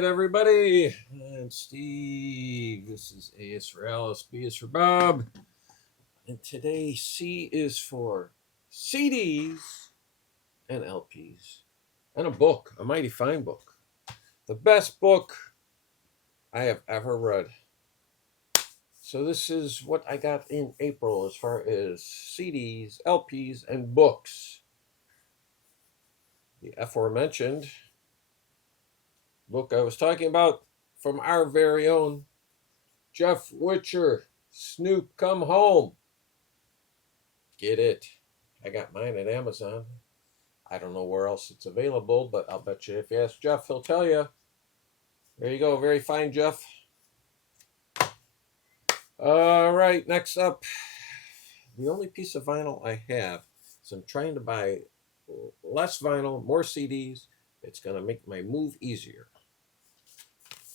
right, everybody. I'm Steve. This is A is for Alice, B is for Bob. And today, C is for CDs and LPs. And a book, a mighty fine book. The best book I have ever read. So this is what I got in April as far as CDs, LPs, and books. The aforementioned book I was talking about from our very own Jeff Whitcher, Snoop Come Home. Get it. I got mine at Amazon. I don't know where else it's available, but I'll bet you if you ask Jeff, he'll tell you. There you go. Very fine, Jeff. All right, next up. The only piece of vinyl I have is I'm trying to buy less vinyl, more CDs. It's going to make my move easier.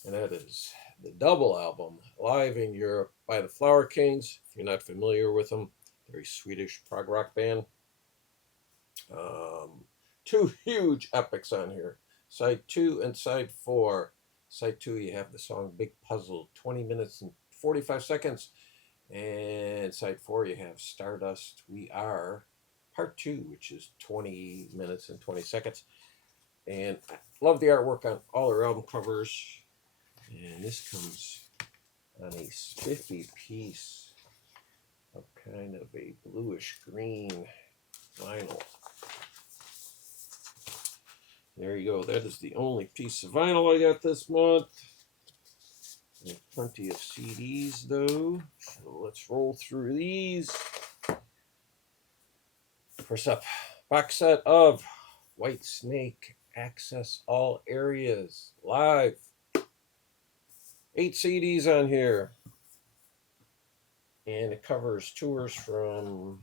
And that is the double album, Live in Europe by the Flower Kings. If you're not familiar with them, they're a Swedish prog rock band. Two huge epics on here. Side 2 and Side 4. Side 2, you have the song Big Puzzle, 20 minutes and 45 seconds. And Side 4, you have Stardust We Are, Part 2, which is 20 minutes and 20 seconds. And I love the artwork on all their album covers. And this comes on a spiffy piece of kind of a bluish green vinyl. There you go. That is the only piece of vinyl I got this month. And plenty of CDs though. So let's roll through these. First up, box set of White Snake, Access All Areas, live. 8 CDs on here. And it covers tours from,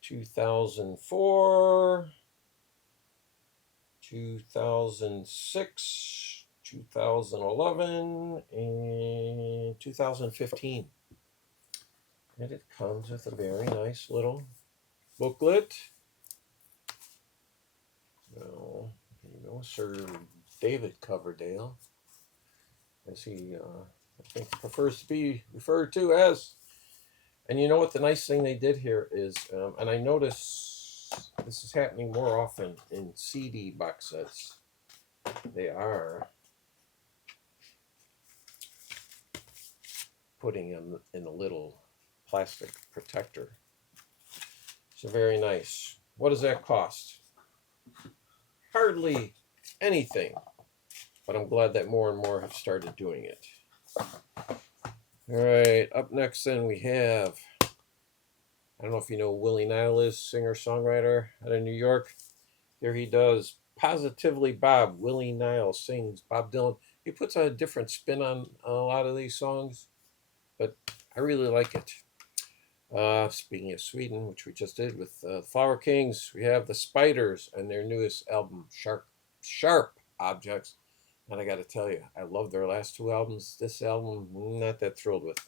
2004, 2006, 2011, and 2015. And it comes with a very nice little booklet. Well, Sir David Coverdale, as he, I think, prefers to be referred to as. And you know what the nice thing they did here is, and I notice this is happening more often in CD box sets, they are putting them in a little plastic protector. So very nice. What does that cost? Hardly anything. But I'm glad that more and more have started doing it. All right, up next then we have, I don't know if you know Willie Nile is, singer-songwriter out of New York. Here he does Positively Bob. Willie Nile sings Bob Dylan. He puts a different spin on a lot of these songs, but I really like it. Speaking of Sweden, which we just did with Flower Kings, we have the Spiders and their newest album, Sharp Objects. And I got to tell you, I love their last 2 albums. This album, not that thrilled with.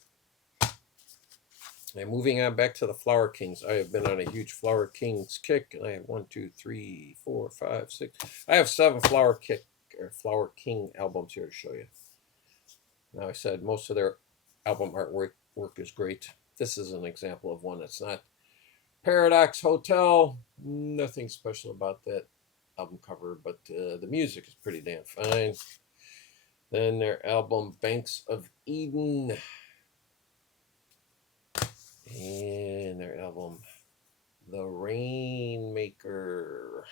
And moving on back to the Flower Kings. I have been on a huge Flower Kings kick. And I have 1, 2, 3, 4, 5, 6. I have 7 Flower King albums here to show you. Now I said most of their album artwork is great. This is an example of one that's not. Paradox Hotel. Nothing special about that album cover, but the music is pretty damn fine. Then their album Banks of Eden, and their album The Rainmaker,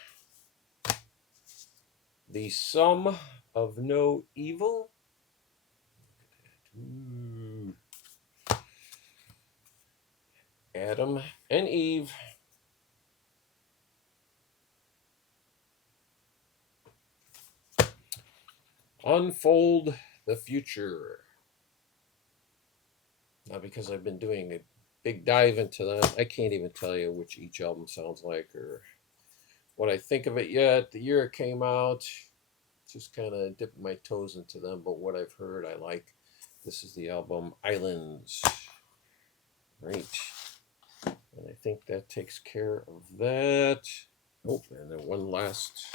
The Sum of No Evil. Ooh. Adam and Eve. Unfold the Future. Now, because I've been doing a big dive into them, I can't even tell you which each album sounds like or what I think of it yet. The year it came out, just kind of dipping my toes into them, but what I've heard I like. This is the album Islands. Great. And I think that takes care of that. Oh, and then one last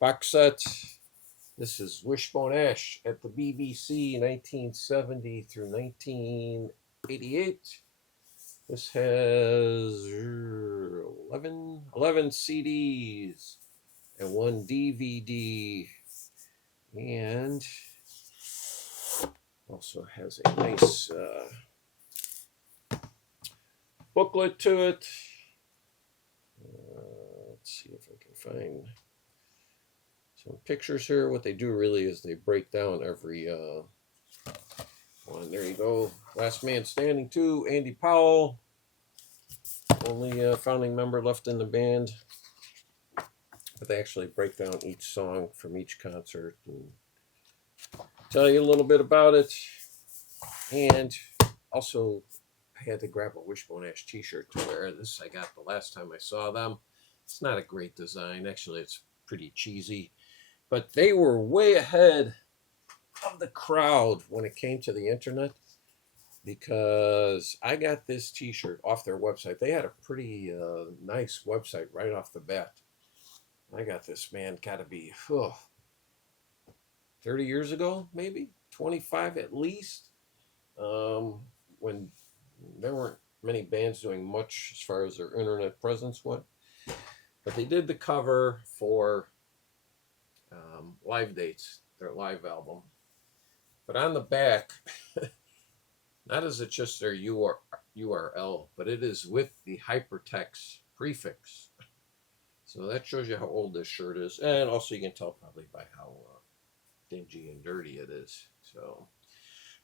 box set. This is Wishbone Ash at the BBC 1970 through 1988. This has 11 CDs and 1 DVD. And also has a nice booklet to it. Let's see if I can find some pictures here. What they do really is they break down every one. There you go. Last Man Standing 2, Andy Powell. Only founding member left in the band. But they actually break down each song from each concert and tell you a little bit about it. And also, I had to grab a Wishbone Ash t-shirt to wear. This I got the last time I saw them. It's not a great design. Actually, it's pretty cheesy. But they were way ahead of the crowd when it came to the internet, because I got this t-shirt off their website. They had a pretty nice website right off the bat. I got this, man, gotta be 30 years ago, maybe 25 at least, when there weren't many bands doing much as far as their internet presence went. But they did the cover for Live Dates, their live album. But on the back, not is it just their URL, but it is with the hypertext prefix. So that shows you how old this shirt is. And also you can tell probably by how dingy and dirty it is. So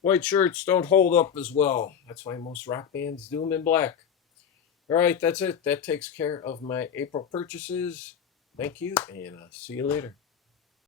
white shirts don't hold up as well. That's why most rock bands do them in black. All right, that's it. That takes care of my April purchases. Thank you, and see you later.